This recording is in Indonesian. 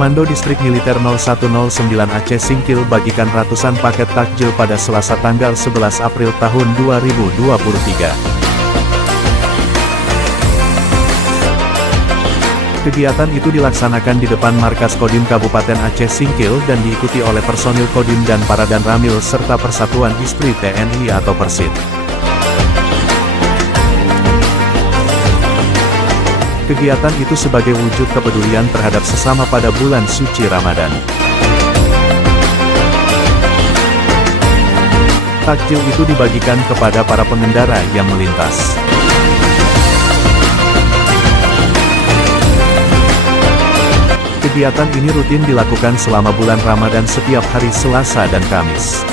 Mando Distrik Militer 0109 Aceh Singkil bagikan ratusan paket takjil pada Selasa tanggal 11 April tahun 2023. Kegiatan itu dilaksanakan di depan markas Kodim Kabupaten Aceh Singkil dan diikuti oleh personil Kodim dan para Danramil serta Persatuan Istri TNI atau Persit. Kegiatan itu sebagai wujud kepedulian terhadap sesama pada bulan suci Ramadan. Takjil itu dibagikan kepada para pengendara yang melintas. Kegiatan ini rutin dilakukan selama bulan Ramadan setiap hari Selasa dan Kamis.